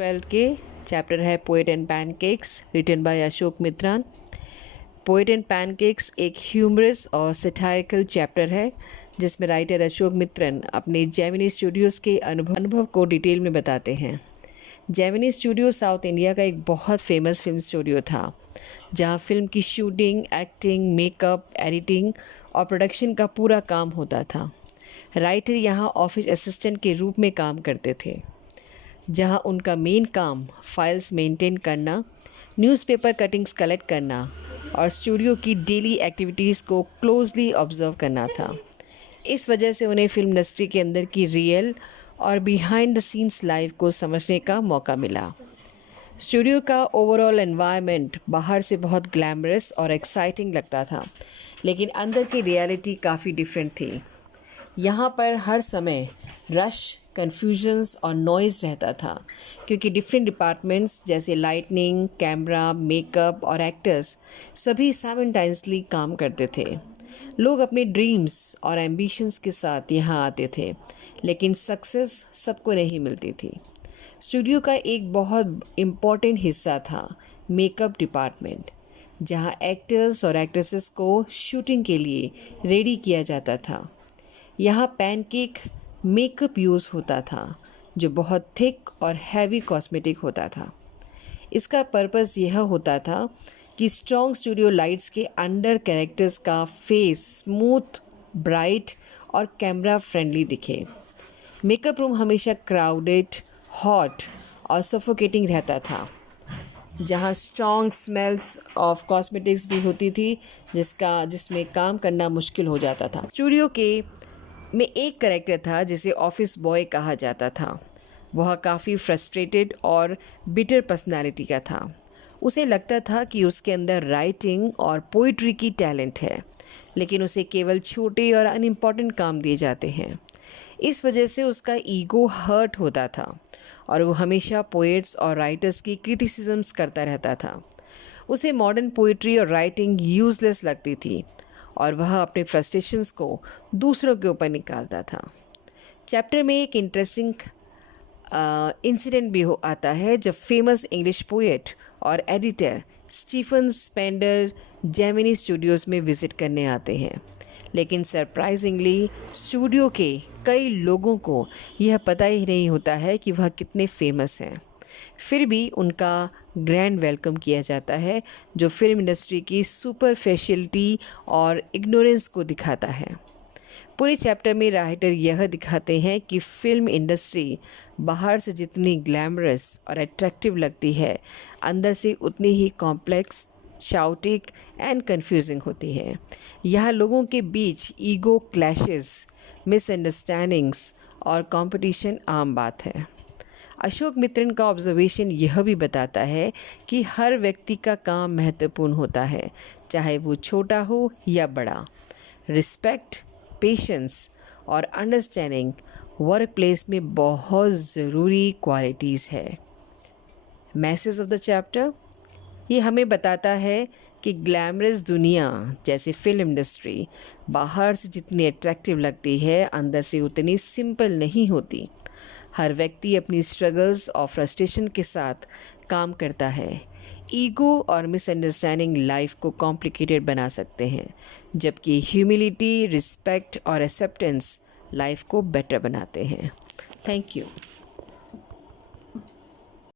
12th के chapter है Poet and Pancakes, written by Ashokamitran. Poet and Pancakes एक humorous और सटायरिकल चैप्टर है जिसमें राइटर अशोक मित्रन अपने जेमिनी स्टूडियोज़ के अनुभव को डिटेल में बताते हैं। जेमिनी स्टूडियो साउथ इंडिया का एक बहुत फेमस फिल्म स्टूडियो था जहां फिल्म की शूटिंग, एक्टिंग, मेकअप, एडिटिंग और प्रोडक्शन का पूरा काम होता था। राइटर यहां ऑफिस असिस्टेंट के रूप में काम करते थे, जहां उनका मेन काम फाइल्स मेंटेन करना, न्यूज़पेपर कटिंग्स कलेक्ट करना और स्टूडियो की डेली एक्टिविटीज़ को क्लोजली ऑब्जर्व करना था। इस वजह से उन्हें फिल्म इंडस्ट्री के अंदर की रियल और बिहाइंड द सीन्स लाइफ को समझने का मौका मिला। स्टूडियो का ओवरऑल एनवायरनमेंट बाहर से बहुत ग्लैमरस और एक्साइटिंग लगता था, लेकिन अंदर की रियलिटी काफ़ी डिफरेंट थी। यहाँ पर हर समय रश, कन्फ्यूजन्स और नॉइज़ रहता था क्योंकि डिफरेंट डिपार्टमेंट्स जैसे लाइटनिंग, कैमरा, मेकअप और एक्टर्स सभी साइमल्टेनियसली काम करते थे। लोग अपने ड्रीम्स और एम्बिशंस के साथ यहाँ आते थे, लेकिन सक्सेस सबको नहीं मिलती थी। स्टूडियो का एक बहुत इम्पॉर्टेंट हिस्सा था मेकअप डिपार्टमेंट, जहाँ एक्टर्स और एक्ट्रेसेस को शूटिंग के लिए रेडी किया जाता था। यहाँ पैनकेक मेकअप यूज़ होता था जो बहुत थिक और हैवी कॉस्मेटिक होता था। इसका पर्पस यह होता था कि स्ट्रॉन्ग स्टूडियो लाइट्स के अंडर कैरेक्टर्स का फेस स्मूथ, ब्राइट और कैमरा फ्रेंडली दिखे। मेकअप रूम हमेशा क्राउडेड, हॉट और सफोकेटिंग रहता था, जहाँ स्ट्रॉन्ग स्मेल्स ऑफ कॉस्मेटिक्स भी होती थी जिसमें काम करना मुश्किल हो जाता था। स्टूडियो के में एक कैरेक्टर था जिसे ऑफिस बॉय कहा जाता था। वह काफ़ी फ्रस्ट्रेटेड और बिटर पर्सनालिटी का था। उसे लगता था कि उसके अंदर राइटिंग और पोइट्री की टैलेंट है, लेकिन उसे केवल छोटे और अनइम्पॉर्टेंट काम दिए जाते हैं। इस वजह से उसका ईगो हर्ट होता था और वो हमेशा पोएट्स और राइटर्स की क्रिटिसिज्म्स करता रहता था। उसे मॉडर्न पोइट्री और राइटिंग यूज़लेस लगती थी और वह अपने फ्रस्ट्रेशंस को दूसरों के ऊपर निकालता था। चैप्टर में एक इंटरेस्टिंग इंसिडेंट भी आता है जब फेमस इंग्लिश पोएट और editor Stephen Spender Gemini studios में विज़िट करने आते हैं, लेकिन सरप्राइजिंगली स्टूडियो के कई लोगों को यह पता ही नहीं होता है कि वह कितने फेमस हैं। फिर भी उनका ग्रैंड वेलकम किया जाता है, जो फिल्म इंडस्ट्री की सुपरफिशियलिटी और इग्नोरेंस को दिखाता है। पूरे चैप्टर में राइटर यह दिखाते हैं कि फिल्म इंडस्ट्री बाहर से जितनी ग्लैमरस और अट्रैक्टिव लगती है, अंदर से उतनी ही कॉम्प्लेक्स, शाउटिक एंड कंफ्यूजिंग होती है। यहाँ लोगों के बीच ईगो क्लैशेस, मिसअंडरस्टैंडिंग्स और कंपटीशन आम बात है। अशोक मित्रन का ऑब्जर्वेशन यह भी बताता है कि हर व्यक्ति का काम महत्वपूर्ण होता है, चाहे वो छोटा हो या बड़ा। रिस्पेक्ट, पेशेंस और अंडरस्टैंडिंग वर्क प्लेस में बहुत ज़रूरी क्वालिटीज़ है। मैसेज ऑफ द चैप्टर ये हमें बताता है कि ग्लैमरस दुनिया जैसे फिल्म इंडस्ट्री बाहर से जितनी अट्रैक्टिव लगती है, अंदर से उतनी सिंपल नहीं होती। हर व्यक्ति अपनी स्ट्रगल्स और फ्रस्ट्रेशन के साथ काम करता है। ईगो और मिसअंडरस्टैंडिंग लाइफ को कॉम्प्लिकेटेड बना सकते हैं, जबकि ह्यूमिलिटी, रिस्पेक्ट और एक्सेप्टेंस लाइफ को बेटर बनाते हैं। Thank you.